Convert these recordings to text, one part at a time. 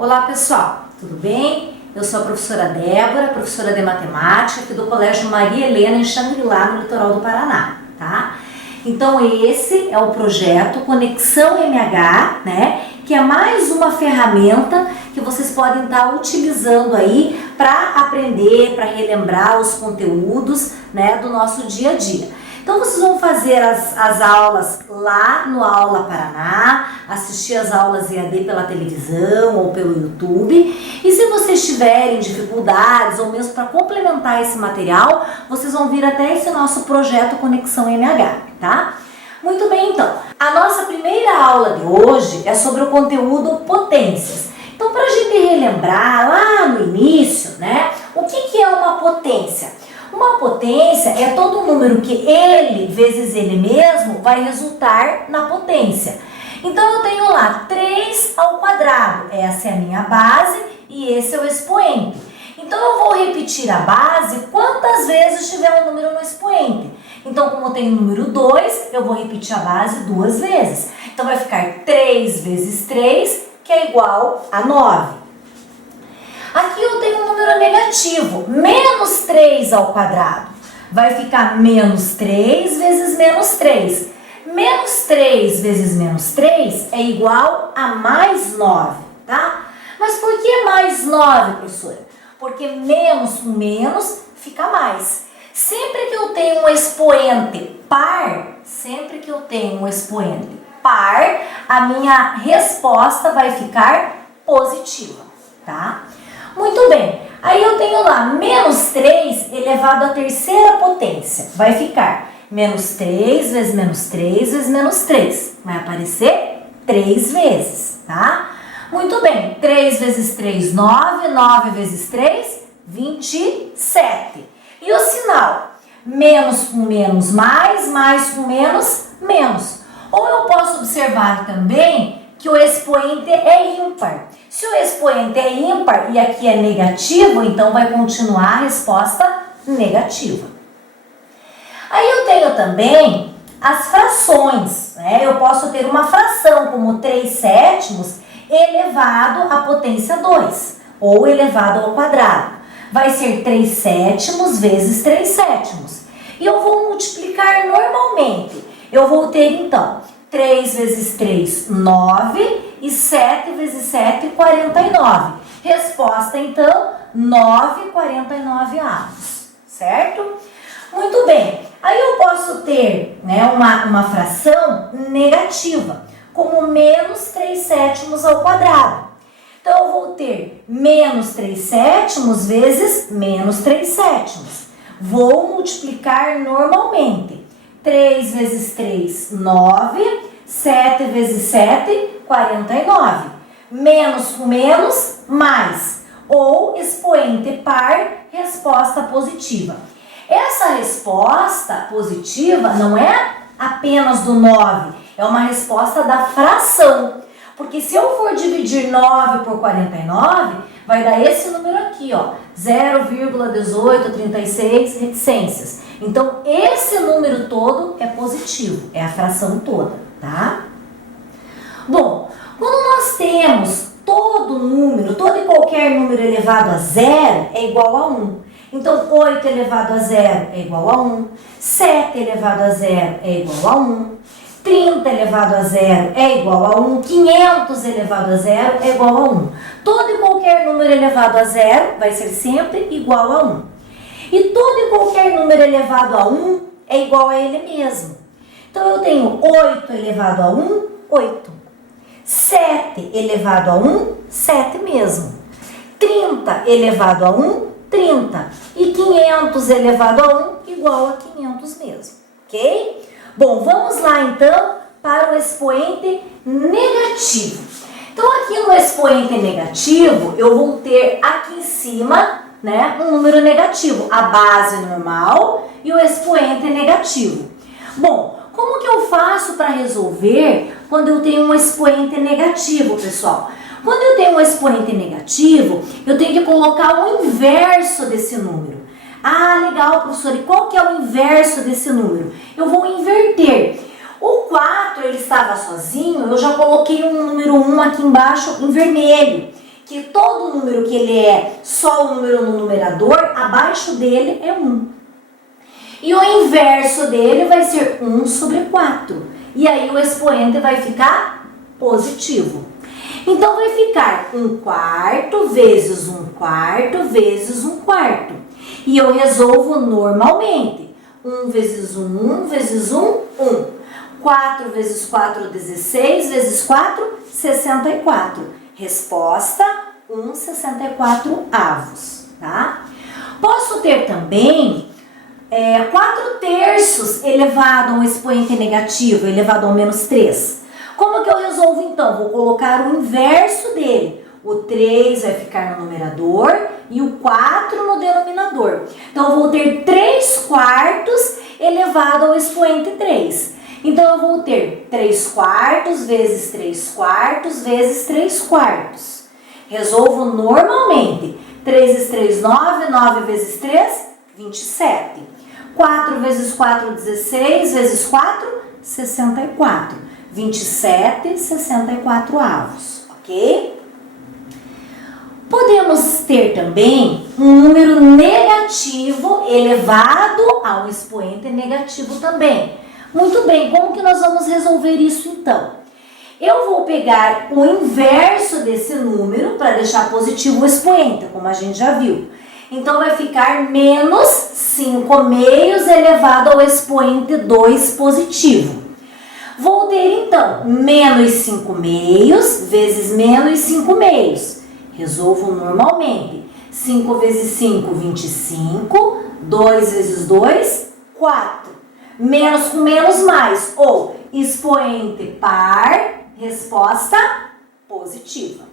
Olá pessoal, tudo bem? Eu sou a professora Débora, professora de matemática aqui do Colégio Maria Helena em Xangri-Lá, no litoral do Paraná, tá? Então esse é o projeto Conexão MH, né? Que é mais uma ferramenta que vocês podem estar utilizando aí para aprender, para relembrar os conteúdos, né, do nosso dia a dia. Então vocês vão fazer as aulas lá no Aula Paraná, assistir as aulas EAD pela televisão ou pelo YouTube. E se vocês tiverem dificuldades ou mesmo para complementar esse material, vocês vão vir até esse nosso projeto Conexão MH, tá? Muito bem, então. A nossa primeira aula de hoje é sobre o conteúdo potências. Então, para a gente relembrar lá no início, né, o que é uma potência? Uma potência é todo número que ele vezes ele mesmo vai resultar na potência. Então eu tenho lá 3 ao quadrado, essa é a minha base e esse é o expoente. Então eu vou repetir a base quantas vezes tiver um número no expoente. Então como eu tenho o número 2, eu vou repetir a base 2 vezes. Então vai ficar 3 vezes 3, que é igual a 9. Aqui eu tenho um número negativo, menos 3 ao quadrado. Vai ficar menos 3 vezes menos 3. Menos 3 vezes menos 3 é igual a mais 9, tá? Mas por que mais 9, professora? Porque menos com menos fica mais. Sempre que eu tenho um expoente par, a minha resposta vai ficar positiva, tá? Muito bem, aí eu tenho lá menos 3 elevado à terceira potência. Vai ficar menos 3 vezes menos 3 vezes menos 3. Vai aparecer 3 vezes, tá? Muito bem, 3 vezes 3, 9. 9 vezes 3, 27. E o sinal? Menos com menos, mais com menos, menos. Ou eu posso observar também que o expoente é ímpar. Se o expoente é ímpar e aqui é negativo, então vai continuar a resposta negativa. Aí eu tenho também as frações, né? Eu posso ter uma fração como 3/7 elevado à potência 2, ou elevado ao quadrado. Vai ser 3/7 vezes 3/7. E eu vou multiplicar normalmente. Eu vou ter então 3 vezes 3, 9, e 7 vezes 7, 49. Resposta, então, 9/49 avos, certo? Muito bem. Aí eu posso ter, né, uma fração negativa, como menos 3/7 ao quadrado. Então, eu vou ter menos 3/7 vezes menos 3/7. Vou multiplicar normalmente. 3 vezes 3, 9. 7 vezes 7, 49. Menos com menos, mais. Ou expoente par, resposta positiva. Essa resposta positiva não é apenas do 9, é uma resposta da fração. Porque se eu for dividir 9 por 49, vai dar esse número aqui, ó, 0,1836 reticências. Então, esse número todo é positivo, é a fração toda, tá? Bom, quando nós temos todo e qualquer número elevado a 0 é igual a 1. Então, 8 elevado a 0 é igual a 1, 7 elevado a 0 é igual a 1, 30 elevado a 0 é igual a 1, 500 elevado a 0 é igual a 1. Todo e qualquer número elevado a 0 vai ser sempre igual a 1. E todo e qualquer número elevado a 1 é igual a ele mesmo. Então, eu tenho 8 elevado a 1, 8. 7 elevado a 1, 7 mesmo. 30 elevado a 1, 30. E 500 elevado a 1 igual a 500 mesmo. Ok? Bom, vamos lá então para o expoente negativo. Então, aqui no expoente negativo, eu vou ter aqui em cima, né, um número negativo, a base normal e o expoente negativo. Bom, como que eu faço para resolver quando eu tenho um expoente negativo, pessoal? Quando eu tenho um expoente negativo, eu tenho que colocar o inverso desse número. Ah, legal, professor, e qual que é o inverso desse número? Eu vou inverter. O 4, ele estava sozinho, eu já coloquei um número 1 aqui embaixo em vermelho, que todo número que ele é só o número no numerador, abaixo dele é 1. E o inverso dele vai ser 1 sobre 4. E aí o expoente vai ficar positivo. Então vai ficar 1/4 vezes 1/4 vezes 1/4. E eu resolvo normalmente. 1 vezes 1 vezes 1, 1. 4 vezes 4, 16, vezes 4, 64. Resposta, 1/64, tá? Posso ter também 4/3 elevado a um expoente negativo, elevado ao menos 3. Como que eu resolvo então? Vou colocar o inverso dele. O 3 vai ficar no numerador e o 4 no denominador. Então, eu vou ter 3/4 elevado ao expoente 3. Então, eu vou ter 3/4 vezes 3/4 vezes 3/4. Resolvo normalmente. 3 vezes 3, 9. 9 vezes 3, 27. 4 vezes 4, 16. Vezes 4, 64. 27, 64 avos, ok? Podemos ter também um número negativo elevado a um expoente negativo também. Muito bem, como que nós vamos resolver isso então? Eu vou pegar o inverso desse número para deixar positivo o expoente, como a gente já viu. Então, vai ficar menos 5 meios elevado ao expoente 2 positivo. Vou ter, então, menos 5 meios vezes menos 5 meios. Resolvo normalmente. 5 vezes 5, 25. 2 vezes 2, 4. Menos com menos mais. Ou expoente par, resposta positiva.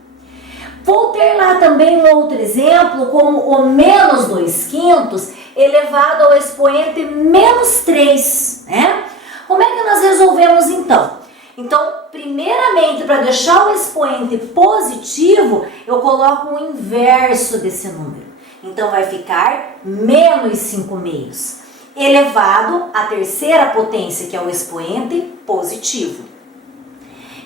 Vou ter lá também um outro exemplo, como o menos 2/5 elevado ao expoente menos 3, né? Como é que nós resolvemos então? Então, primeiramente, para deixar o expoente positivo, eu coloco o inverso desse número. Então, vai ficar menos 5 meios, elevado à terceira potência, que é o expoente positivo.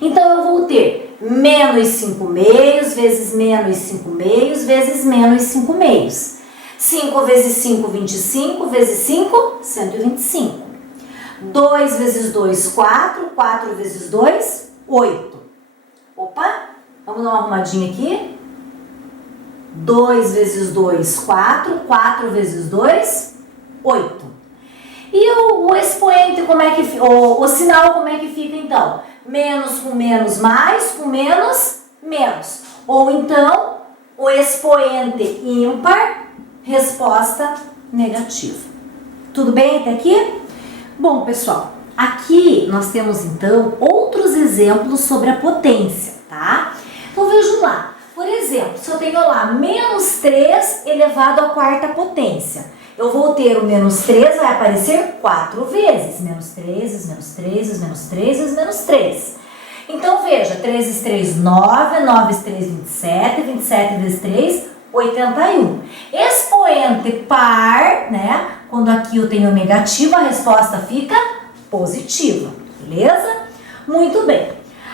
Então, eu vou ter menos 5 meios vezes menos 5 meios vezes menos 5 meios. 5 vezes 5, 25, vezes 5, 125. 2 vezes 2, 4. 4 vezes 2, 8. Opa, vamos dar uma arrumadinha aqui. 2 vezes 2, 4. 4 vezes 2, 8. E o expoente, como é que fica? O sinal, como é que fica então? Menos com menos, mais com menos, menos. Ou então, o expoente ímpar, resposta negativa. Tudo bem até aqui? Bom, pessoal, aqui nós temos então outros exemplos sobre a potência, tá? Então vejam lá, por exemplo, se eu tenho lá menos 3 elevado à quarta potência, eu vou ter o menos 3, vai aparecer 4 vezes, menos 3 vezes menos 3 vezes menos 3 vezes menos 3. Então veja, 3 vezes 3, 9, 9 vezes 3, 27, 27 vezes 3, 81. Expoente par, né? Quando aqui eu tenho negativo, a resposta fica positiva, beleza? Muito bem.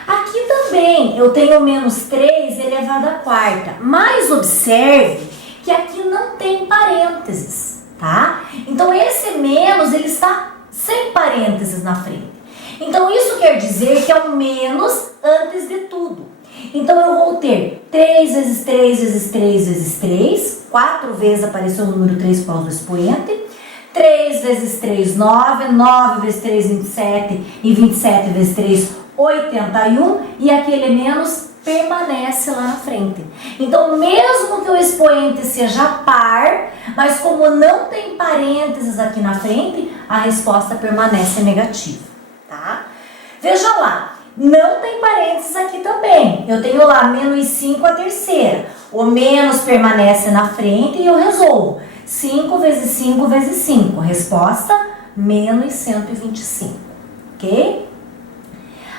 Aqui também eu tenho menos 3 elevado à quarta, mas observe que aqui não tem parênteses, tá? Então esse menos, ele está sem parênteses na frente. Então isso quer dizer que é o menos antes de tudo. Então, eu vou ter 3 vezes 3 vezes 3 vezes 3. 4 vezes apareceu o número 3 por causa do expoente. 3 vezes 3, 9. 9 vezes 3, 27. E 27 vezes 3, 81. E aquele menos permanece lá na frente. Então, mesmo que o expoente seja par, mas como não tem parênteses aqui na frente, a resposta permanece negativa, tá? Veja lá. Não tem parênteses aqui também. Eu tenho lá menos 5 a terceira. O menos permanece na frente e eu resolvo. 5 vezes 5 vezes 5. Resposta, menos 125. Ok?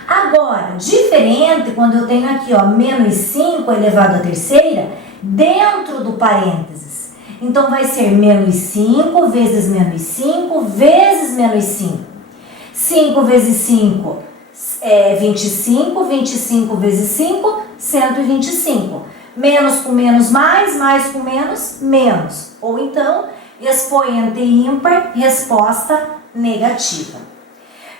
Agora, diferente quando eu tenho aqui, ó, menos 5 elevado à terceira, dentro do parênteses. Então, vai ser menos 5 vezes menos 5 vezes menos 5. 5 vezes 5 é 25, 25 vezes 5, 125. Menos com menos mais com menos, menos. Ou então, expoente ímpar, resposta negativa.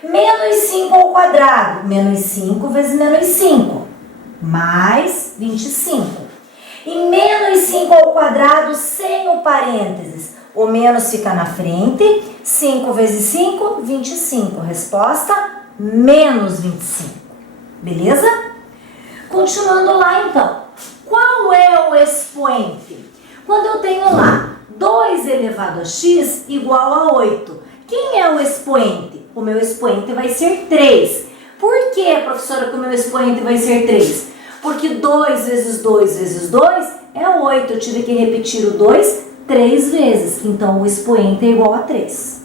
Menos 5 ao quadrado, menos 5 vezes menos 5, mais 25. E menos 5 ao quadrado sem o parênteses, o menos fica na frente, 5 vezes 5, 25. Resposta, menos 25. Beleza? Continuando lá então. Qual é o expoente? Quando eu tenho lá 2 elevado a x igual a 8. Quem é o expoente? O meu expoente vai ser 3. Por que, professora, que o meu expoente vai ser 3? Porque 2 vezes 2 vezes 2 é 8. Eu tive que repetir o 2 3 vezes. Então, o expoente é igual a 3.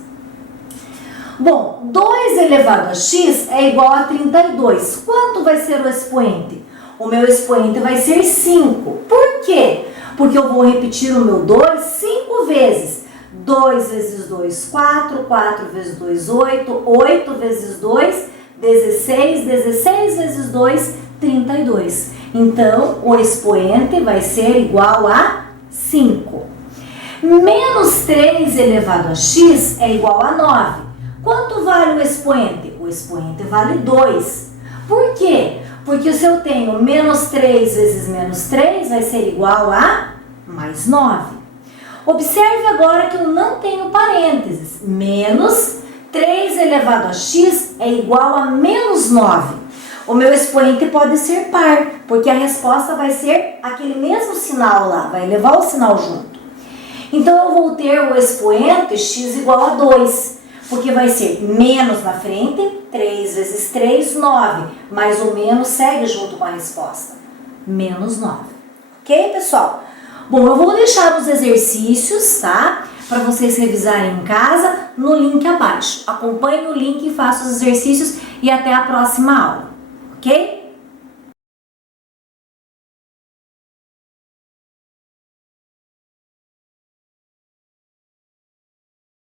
Bom, 2 elevado a x é igual a 32. Quanto vai ser o expoente? O meu expoente vai ser 5. Por quê? Porque eu vou repetir o meu 2 5 vezes. 2 vezes 2, 4. 4 vezes 2, 8. 8 vezes 2, 16. 16 vezes 2, 32. Então, o expoente vai ser igual a 5. Menos 3 elevado a x é igual a 9. Quanto vale o expoente? O expoente vale 2. Por quê? Porque se eu tenho menos 3 vezes menos 3, vai ser igual a mais 9. Observe agora que eu não tenho parênteses. Menos 3 elevado a x é igual a menos 9. O meu expoente pode ser par, porque a resposta vai ser aquele mesmo sinal lá, vai levar o sinal junto. Então, eu vou ter o expoente x igual a 2, porque vai ser menos na frente, 3 vezes 3, 9, mas o menos segue junto com a resposta, menos 9. Ok, pessoal? Bom, eu vou deixar os exercícios, tá? Para vocês revisarem em casa, no link abaixo. Acompanhe o link e faça os exercícios e até a próxima aula, ok?